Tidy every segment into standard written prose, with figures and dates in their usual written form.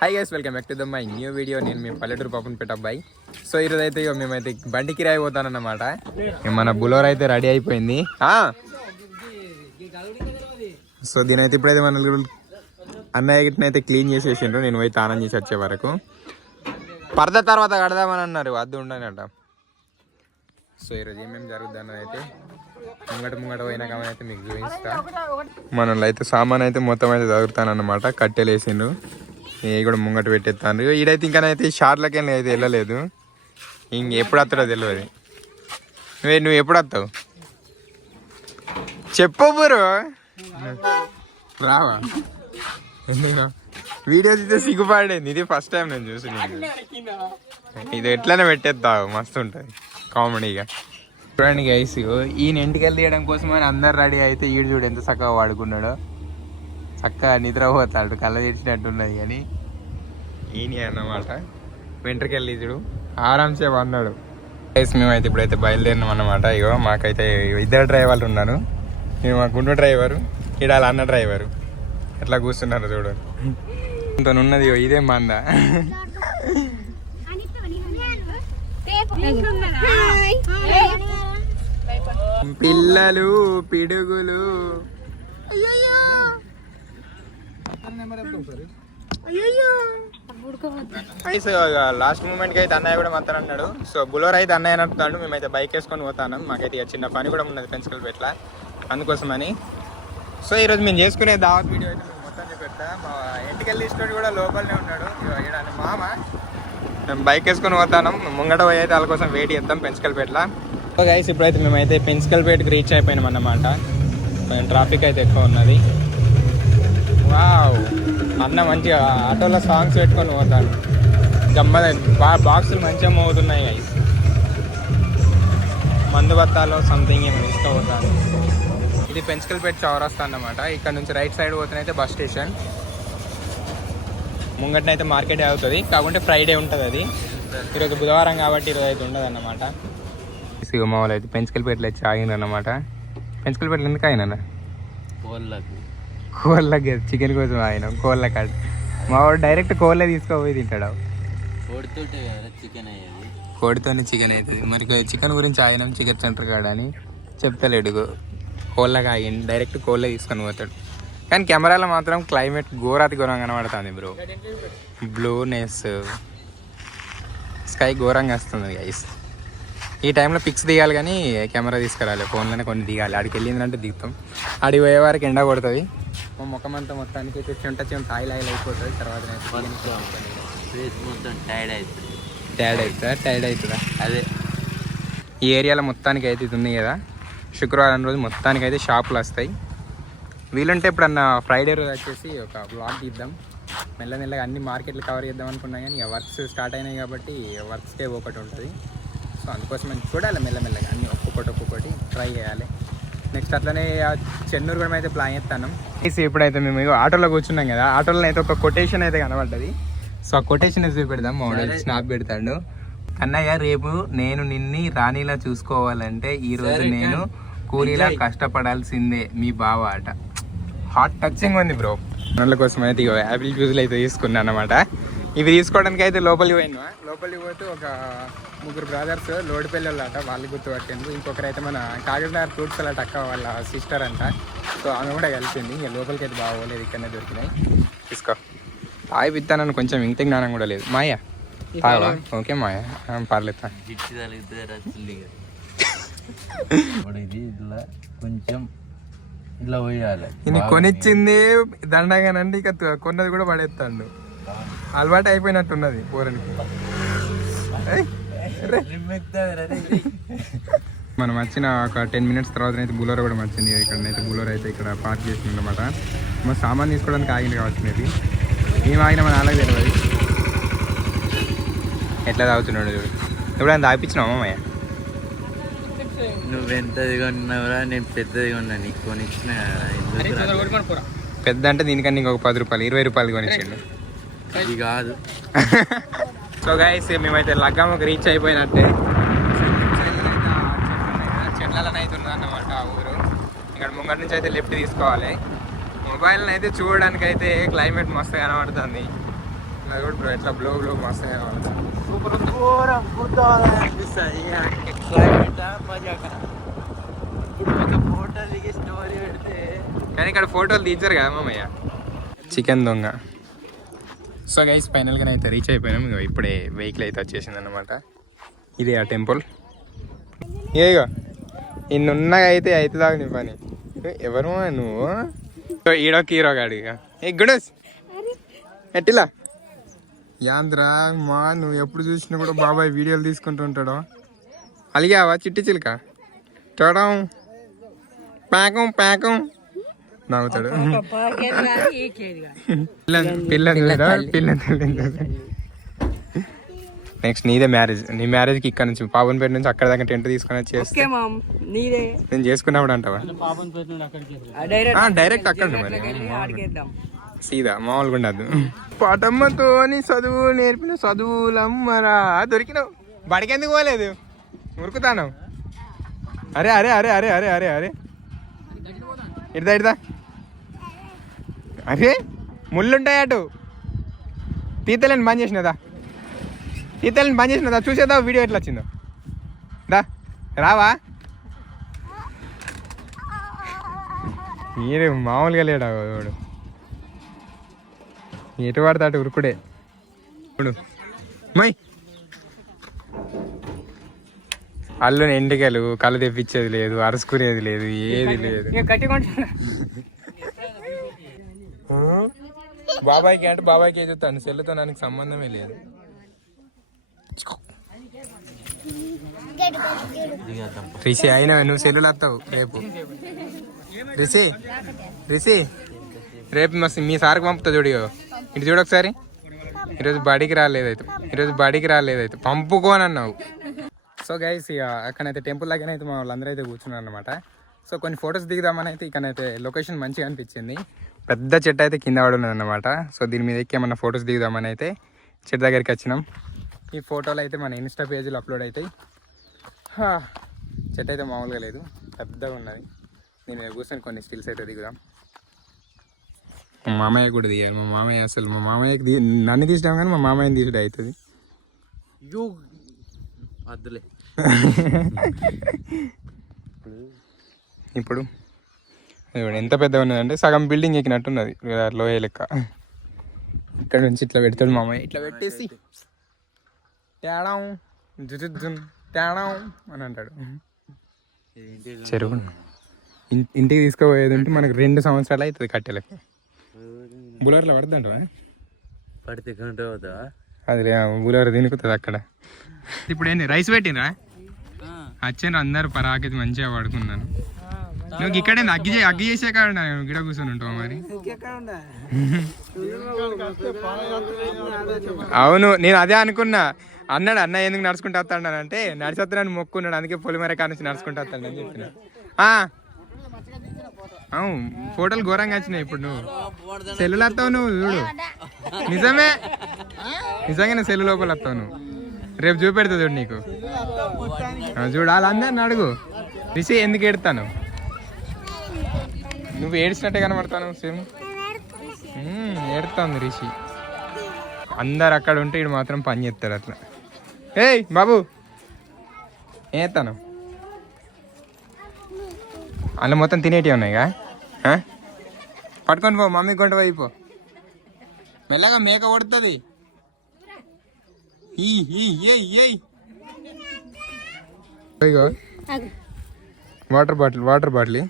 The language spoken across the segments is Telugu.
Hi guys, welcome back to the my new video. నేను మీ పల్లెటూరు పప్పన్పేట అబ్బాయి. సో ఈరోజు అయితే మేమైతే బండి కిరాయి పోతానన్నమాట. మన బులోర్ అయితే రెడీ అయిపోయింది. సో దీని అయితే ఇప్పుడైతే మన అన్నయ్య గిట్నైతే క్లీన్ చేసేసిండ్రు. నేను పోయి తానం చేసి వచ్చే వరకు పరద తర్వాత కడదామని అన్నారు, వద్దు ఉండనట. సో ఈరోజు ఏమేమి జరుగుద్ది అన్నది అయితే ముంగట పోయినాక అయితే మీకు చూపిస్తా. మనలో అయితే సామాన్ అయితే మొత్తం అయితే చదువుతానన్నమాట. కట్టెలు వేసిండ్రు, ఇవి కూడా ముంగట పెట్టేస్తాను. ఈడైతే ఇంకానైతే షార్ట్లకి అయితే వెళ్ళలేదు. ఎప్పుడు వస్తాడో తెలియదు. నువ్వు ఎప్పుడు వస్తావు చెప్పు బ్రో. రావా? వీడియో తీస్తే సిగ్గుపడేది. ఇది ఫస్ట్ టైం నేను చూసి. ఇది ఎట్లనే పెట్టేస్తావు, మస్తు ఉంటుంది కామెడీగా. చూడండి గైస్, ఈయన ఇంటికెళ్ళి తీయడం కోసం అని అందరు రెడీ అయితే ఈడు చూడు ఎంత చక్కగా వాడుకున్నాడో. చక్కగా నిద్రపోతాడు, కళ్ళ తెరిచినట్టున్నది. కానీ ఈయన అన్నమాట వెంట్రుకెళ్ళి చూడు ఆరాంసే అన్నాడు. గైస్ మేమైతే ఇప్పుడైతే బయలుదేరినాం అన్నమాట. ఇగో మాకైతే ఇద్దరు డ్రైవర్లు ఉన్నారు. నేను మా గుండు డ్రైవరు, ఈడ వాళ్ళ అన్న డ్రైవరు. ఎట్లా కూర్చున్నారు చూడు. ఇంత ఉన్నది ఇదే మంద. పిల్లలు పిడుగులు. లాస్ట్ మూమెంట్ కి అయితే అన్నయ్య కూడా మొత్తం అన్నాడు. సో బులోర్ అయితే అన్నయ్య అంటున్నాడు. మేమైతే బైక్ వేసుకొని పోతాను. మాకైతే చిన్న పని కూడా ఉన్నది పెన్సిల్ పెట్ల, అందుకోసమని. సో ఈరోజు మేము చేసుకునే దావత్ వీడియో అయితే మేము మొత్తం చూపెడతా. మా ఇంటికి వెళ్ళి ఇష్టం కూడా లోపలనే ఉన్నాడు మామ. మేము బైక్ వేసుకొని పోతాను. ముంగట పోయి అయితే వాళ్ళ కోసం వెయిట్ చేద్దాం పెన్సికల్పేటలో. సో గైస్ ఇప్పుడైతే మేమైతే పెన్సికల్పేటకి రీచ్ అయిపోయినాం అన్నమాట. ట్రాఫిక్ అయితే ఎక్కువ ఉన్నది. వావ్, అన్న మంచిగా ఆటోలో సాంగ్స్ పెట్టుకొని పోతాను. బాగా బాక్సులు మంచిగా మోగుతున్నాయి గైస్. మందు బత్తాలో సంథింగ్ ఏమి తీసుకుపోతాను. ఇది పెన్సికల్పేట చౌరస్తా అన్నమాట. ఇక్కడ నుంచి రైట్ సైడ్ పోతేనైతే బస్ స్టేషన్. ముంగటనైతే మార్కెట్ అవుతుంది, కాకుంటే ఫ్రైడే ఉంటుంది. అది ఈరోజు బుధవారం కాబట్టి ఈరోజు అయితే ఉండదు అన్నమాట. మా వాళ్ళు అయితే పెన్సికల్పేటలో వచ్చి ఆగింది అన్నమాట. పెన్సికల్పేటలో ఎందుకు ఆగినా? కోళ్ళకి చికెన్ కోసం ఆయన కోళ్ళ కాడ. మా వాడు డైరెక్ట్ కోళ్ళే తీసుకోపోయి తింటాడు. కోడితోనే చికెన్ అవుతుంది. మరి చికెన్ గురించి ఆయన చికెన్ సెంటర్ కాడ అని చెప్తలేడు. కోళ్ళకి ఆగింది, డైరెక్ట్ కోళ్ళే తీసుకొని పోతాడు. కానీ కెమెరాలో మాత్రం క్లైమేట్ ఘోరాతి ఘోరంగా కనబడుతుంది బ్రో. బ్లూనెస్, స్కై ఘోరంగా వస్తుంది గైస్. ఈ టైంలో పిక్స్ దిగాలి కానీ కెమెరా తీసుకురాలి, ఫోన్లోనే కొన్ని దిగాలి. ఆడికి వెళ్ళిందంటే దిగుతాం. ఆడికి పోయే వారికి ఎండ కొడుతుంది. మా ముఖం అంతా మొత్తానికి చెంట ఆయిల్ అయిపోతుంది. తర్వాత టైర్డ్ అవుతుందా? అదే ఈ ఏరియాలో మొత్తానికి అయితే ఇది ఉంది కదా. శుక్రవారం రోజు మొత్తానికి అయితే షాపులు వస్తాయి. వీలుంటే ఎప్పుడన్నా ఫ్రైడే రోజు వచ్చేసి ఒక బ్లాగ్ తీద్దాం. మెల్లమెల్లగా అన్ని మార్కెట్లు కవర్ చేద్దాం అనుకున్నా కానీ వర్క్స్ స్టార్ట్ అయినాయి కాబట్టి వర్క్స్కే ఒకటి ఉంటుంది. సో అందుకోసం మనం చూడాలి మెల్లమెల్లగా అన్ని ఒక్కొక్కటి ట్రై చేయాలి. నెక్స్ట్ అట్లనే చెన్నూరు కూడా అయితే ప్లాన్ చేస్తాను. ఇప్పుడైతే మేము ఆటోలో కూర్చున్నాం కదా, ఆటోలో అయితే ఒక కొటేషన్ అయితే కనబడ్డది. సో ఆ కొటేషన్ చూపెడదాం. మా వాడు స్నాప్ పెడతాడు. అన్నయ్య, రేపు నేను నిన్ని రాణిలా చూసుకోవాలంటే ఈరోజు నేను కూలీలా కష్టపడాల్సిందే, మీ బావ ఆట. హాట్ టచింగ్ ఉంది బ్రో. వాళ్ళ కోసం అయితే యాపిల్ జ్యూస్లు అయితే తీసుకున్నాను అనమాట. ఇవి తీసుకోవడానికి అయితే లోపలికి పోయినా. లోపలికి పోతే ఒక 3 బ్రదర్స్ లోడిపల్లి అట, వాళ్ళు గుర్తుపట్టిండ్రు. ఇంకొకరు అయితే మన కాకినాడ ఫ్రూట్స్ అలా అక్క వాళ్ళ సిస్టర్ అంట. సో ఆమె కూడా కలిసింది. ఇక లోపలికి అయితే బాగోలేదు, ఇక్కడనే దొరికినాయి. తీసుకో. తాయి పిత్తానని కొంచెం ఇంత జ్ఞానం కూడా లేదు. మాయా తాగవా? ఓకే మాయా, పర్లేదు. కొంచెం ఇట్లా పోయాలి. ఇది కొనిచ్చింది దండగానండి, ఇక కొన్నది కూడా పడేస్తాడు. అలవాటు అయిపోయినట్టున్నది పోరనికి. మనం వచ్చిన ఒక 10 minutes తర్వాత అయితే బులోర్ కూడా వచ్చింది. ఇక్కడనైతే బులోర్ అయితే ఇక్కడ పార్క్ చేసింది అనమాట. మా సామాన్ తీసుకోవడానికి ఆగింది కావచ్చు. మేబీ ఏం ఆగినా మన అలాగే తెలియదు. ఎట్లా తాగుతున్నాడు చూడు. ఎప్పుడైనా తాగిపించినావు అమ్మయ్య? నువ్వు ఎంతది కొన్నావురా? నేను పెద్దది కొన్నా, నీకు కొనిచ్చిన. పెద్ద అంటే దీనికన్నా ఇంకొక 10 రూపాయలు 20 రూపాయలు కొనిచ్చిండు. అది కాదు. సో గైస్ మేమైతే లగ్గామకు రీచ్ అయిపోయినట్టే. చెట్లలోనే అయితే ఉన్నదన్నమాట ఆ ఊరు. ఇక్కడ ముంగటి నుంచి అయితే లెఫ్ట్ తీసుకోవాలి. మొబైల్ని అయితే చూడడానికి అయితే క్లైమేట్ మస్తు కనబడుతుంది. అది కూడా బ్రో ఎట్లా బ్లో బ్లో మస్తు కానీ ఇక్కడ ఫోటోలు తీర్చారు కదా మామయ్య. చికెన్ దొంగ. సో గైస్ ఫైనల్గా అయితే రీచ్ అయిపోయినాం. ఇక ఇప్పుడే వెహికల్ అయితే వచ్చేసింది అనమాట. ఇది ఆ టెంపుల్. ఏగా ఇన్నున్నగా అయితే అవుతుందా నీ పని. ఎవరు నువ్వు? ఈడొక హీరో గాడు. ఇక ఏ గుడస్ ఎట్టిలా యాంద్రా మా నువ్వు ఎప్పుడు చూసినా కూడా బాబాయ్ వీడియోలు తీసుకుంటుంటాడు. అలిగావా చిట్టి చిలుక? చూడం పాకం పాకం నవ్వుతాడు. నెక్స్ట్ నీదే మ్యారేజ్. నీ మ్యారేజ్కి ఇక్కడ నుంచి పాపన్పేట నుంచి అక్కడ దాకా టెంట్ తీసుకొని వచ్చేస్తే నేను చేసుకున్నప్పుడు అంటావా? డైరెక్ట్ అక్కడ మరి సీదా మామూలుగా ఉండద్దు. పటమ్మతోని చదువు నేర్పిన చదువులమ్మరా. దొరికినావు. బడికెందుకు పోలేదు? ఉరుకుతాను. అరే అరే అరే అరే అరే అరే అరే ఇడదా ఇడదా. అరే ముళ్ళుంటాయి అటు. తీతలేని బంద్ చేసినదా? తీతలేని బంద్ చేసినదా? చూసేదా వీడియో ఎట్లా వచ్చిందో? దా రావా? మీరు మామూలుగా లేడా వాడు. ఎటు పడితే అటు ఉరుకుడే. ఇప్పుడు మై అల్లుని ఎండికలు కళ్ళు తెప్పించేది లేదు, అరుసుకునేది లేదు, ఏది లేదు. బాబాయ్కి అంటే బాబాయ్కి ఏది చూస్తాను. సెల్లుతో నాకు సంబంధమే లేదు. రిషి అయినా నువ్వు సెల్లులు వస్తావు రేపు. రిషి రిషి రేపు మస్తు మీ సార్కి పంపుతా చూడియో. ఇటు చూడు ఒకసారి. ఈరోజు బడికి రాలేదైతే పంపుకోనన్నావు. సో గైస్ ఇక అక్కడైతే టెంపుల్ దగ్గర అయితే మా వాళ్ళందరూ అయితే కూర్చున్నారు అనమాట. సో కొన్ని ఫొటోస్ దిగుదామని అయితే ఇక్కడైతే లొకేషన్ మంచిగా అనిపించింది. పెద్ద చెట్టు అయితే కింద పడి ఉన్నది అనమాట. సో దీని మీద ఎక్కి ఏమన్నా ఫొటోస్ దిగుదామని అయితే చెట్టు దగ్గరికి వచ్చినాం. ఈ ఫోటోలు అయితే మన ఇన్స్టా పేజీలో అప్లోడ్ అవుతాయి. చెట్టు అయితే మామూలుగా లేదు, పెద్దగా ఉన్నది. దీని మీద కూర్చొని కొన్ని స్టిల్స్ అయితే దిగుదాం. మా మామయ్య కూడా దిగాలి. మా మామయ్యకి నన్ను తీసినాం కానీ మా మామయ్యని తీసుడు అవుతుంది. ఇప్పుడు ఎంత పెద్దగా ఉన్నదంటే సగం బిల్డింగ్ ఎక్కినట్టున్నది లోయ లెక్క. ఇక్కడ నుంచి ఇట్లా పెడతాడు మామయ్య. ఇట్లా పెట్టేసి తేడం తేడం అని అంటాడు. చెరువు ఇంటికి తీసుకుపోయేది ఉంటే మనకు 2 సంవత్సరాలు అవుతుంది కట్టెలకి. బులర్లో పడుతుంటావా? పడితే అది బులర్ తినుకుతుంది అక్కడ. ఇప్పుడు ఏంటి రైస్ పెట్టినరా? వచ్చాను అందరు పరాకిది మంచిగా పడుకున్నాను. నువ్వు ఇక్కడే అగ్గి చేసే కాడ గిడ కూర్చొని ఉంటావు మరి. అవును నేను అదే అనుకున్నా. అన్నాడు అన్న ఎందుకు నడుచుకుంటూ వస్తాడు అంటే నడిచేస్తున్నాను మొక్కున్నాడు, అందుకే పొలిమర కాడ నుంచి నడుచుకుంటూ వస్తాడు అని చెప్పిన. అవును ఫోటోలు ఘోరంగా వచ్చినాయి. ఇప్పుడు నువ్వు సెల్లులు వస్తావు నువ్వు చూడు. నిజంగానే సెల్లు లోపల వస్తావు నువ్వు. రేపు చూపెడతా చూడు నీకు. చూడు వాళ్ళందరిని అడుగు. రిషి ఎందుకు ఏడుతాను? నువ్వు ఏడ్చినట్టే కనబడతాను. సేమ్ ఏడుతుంది రిషి. అందరు అక్కడ ఉంటే ఇడు మాత్రం పని చేస్తాడు అట్లా. ఏయ్ బాబు ఏతాను అందులో మొత్తం తినేటివి ఉన్నాయిగా. పట్టుకొని పో, మమ్మీ కొంట పోయిపో. మెల్లగా మేక కొడుతుంది. ఇగో వాటర్ బాటిల్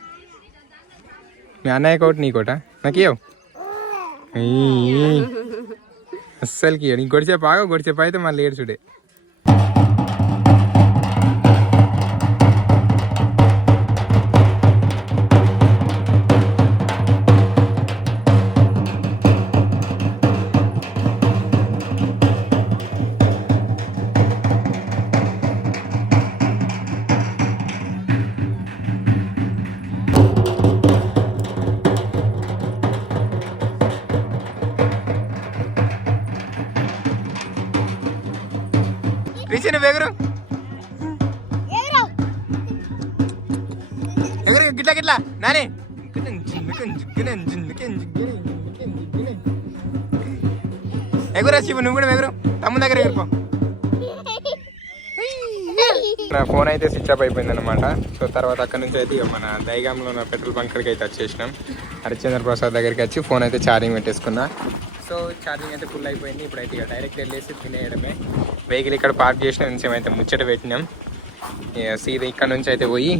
మీ అన్నయ్య కోటి నీ కోట నాకు ఇవ్వవు. అస్సలకి నీకు గొడిసేపు అయితే మళ్ళీ ఏడ్చుడే. రిషి ఎగురు గిట్లా నాని. ఎగురా శివు, నువ్వు కూడా ఎగురు, తమ్ముని దగ్గర ఎగురుకో. నా ఫోన్ అయితే స్విచ్ ఆఫ్ అయిపోయింది అనమాట. సో తర్వాత అక్కడ నుంచి అయితే ఇక మన దైగాంలో ఉన్న పెట్రోల్ బంక్ కాడికి అయితే వచ్చేసినాం. హరిశ్చంద్ర ప్రసాద్ దగ్గరికి వచ్చి ఫోన్ అయితే ఛార్జింగ్ పెట్టేసుకున్నా. సో ఛార్జింగ్ అయితే ఫుల్ అయిపోయింది. ఇప్పుడైతే ఇక డైరెక్ట్ వెళ్ళేసి తినేయడమే. వెహికల్ ఇక్కడ పార్క్ చేసిన నుంచి అయితే ముచ్చట పెట్టినాం. సీదా ఇక్కడ నుంచి అయితే పోయి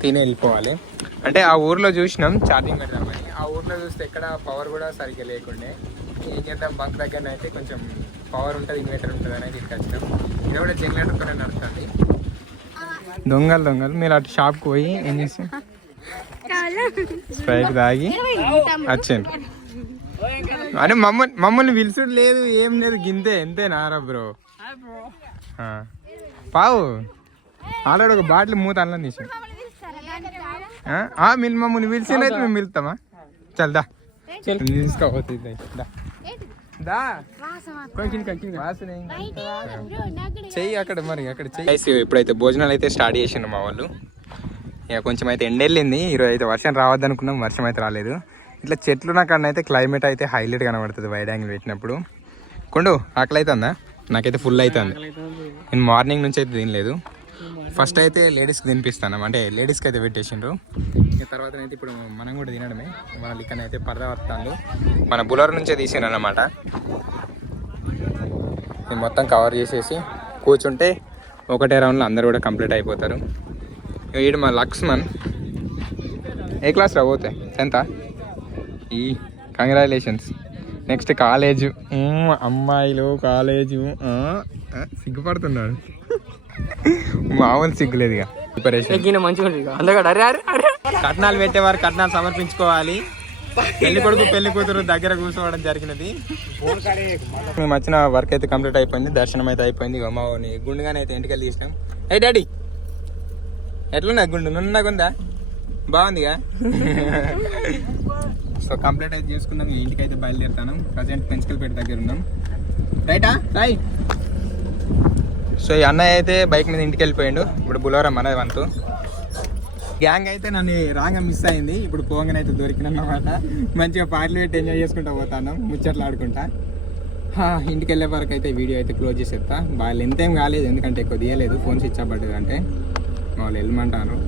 తిని వెళ్ళిపోవాలి. అంటే ఆ ఊర్లో చూసినాం ఛార్జింగ్ పెడదామని. ఆ ఊర్లో చూస్తే ఎక్కడ పవర్ కూడా సరిగ్గా లేకుండే. ఏం చేద్దాం, బంక్ దగ్గర అయితే కొంచెం పవర్ ఉంటుంది, ఇన్వర్టర్ ఉంటుంది అనేది ఇక్కడికి వచ్చినాం. ఇది కూడా జనరేటర్తోనే నడుస్తుంది. దొంగలు మీరు అటు షాప్కి పోయి ఏం చేస్తాం, స్ప్రైట్ తాగి వచ్చాను అని మమ్మల్ని పిలుచుడు లేదు, ఏం లేదు, గింతే ఎంతేనారా బ్రో. పావు ఆల్రెడీ ఒక బాటిల్ మూత అన్నం తీసాం. మీరు మమ్మల్ని పిలిచినైతే మేము పిలుస్తామా? చల్దా తీసుకోపోతుంది. చెయ్యి అక్కడ, మరి అక్కడ చెయ్యి. ఇప్పుడైతే భోజనాలు అయితే స్టార్ట్ చేసిండు మా వాళ్ళు. ఇక కొంచెం అయితే ఎండెళ్ళింది. ఈరోజు అయితే వర్షం రావద్దు అనుకున్నాం, వర్షం అయితే రాలేదు. ఇట్లా చెట్లు ఉన్న కాడ అయితే క్లైమేట్ అయితే హైలైట్ కనబడుతుంది వైడ్ యాంగిల్ పెట్టినప్పుడు. కొండు ఆకలి అవుతుందా? నాకైతే ఫుల్ అవుతుంది. నేను మార్నింగ్ నుంచి అయితే తినలేదు. ఫస్ట్ అయితే లేడీస్కి తినిపిస్తాను, అంటే లేడీస్కి అయితే పెట్టేసిండ్రు. ఇక తర్వాత అయితే ఇప్పుడు మనం కూడా తినడమే. మన లిక్కన అయితే పరదా వస్తాను, మన బులర్ నుంచే తీసాను అన్నమాట. నేను మొత్తం కవర్ చేసేసి కూర్చుంటే ఒకటే రౌండ్లో అందరు కూడా కంప్లీట్ అయిపోతారు. వీడు మా లక్ష్మణ్. ఏ క్లాస్ రా పోతే? 10th? ఈ కంగ్రాచులేషన్స్. Next college. అమ్మాయిలు కాలేజు సిగ్గుపడుతున్నాడు. మామూలు సిగ్గులేదు. ఇక ప్రిపరేషన్ కట్నాలు పెట్టేవారు కట్నాలు సమర్పించుకోవాలి. పెళ్లి కొడుకు పెళ్లి కూతురు దగ్గర కూర్చోవడం జరిగినది. మేము వచ్చిన వర్క్ అయితే కంప్లీట్ అయిపోయింది, దర్శనం అయితే అయిపోయింది. ఇక మాని గుండుగానే అయితే ఇంటికి వెళ్ళి తీసినాం. ఏ డాడీ ఎట్లున్నా గుండు? నున్నగుందా? బాగుందిగా. సో కంప్లీట్ అయితే చేసుకున్నాం. ఇంటికి అయితే బయలుదేరుతాను. ప్రజెంట్ పెంచుకల్పేట దగ్గర ఉన్నాం. రైటా రైట్. సో ఈ అన్నయ్య అయితే బైక్ మీద ఇంటికి వెళ్ళిపోయాడు. ఇప్పుడు బులోరా మన వంతు. గ్యాంగ్ అయితే నన్ను రాంగా మిస్ అయింది. ఇప్పుడు పోగానే అయితే దొరికినమాట. మంచిగా పాటలు పెట్టి ఎంజాయ్ చేసుకుంటా పోతాను, ముచ్చట్లు ఆడుకుంటా. ఇంటికి వెళ్ళే వరకు అయితే వీడియో అయితే క్లోజ్ చేసేస్తా. వాళ్ళు ఎంతేం కాలేదు, ఎందుకంటే ఎక్కువ తీయలేదు, ఫోన్ స్విచ్ ఆఫ్ పడ్డది. అంటే వాళ్ళు వెళ్ళమంటారు.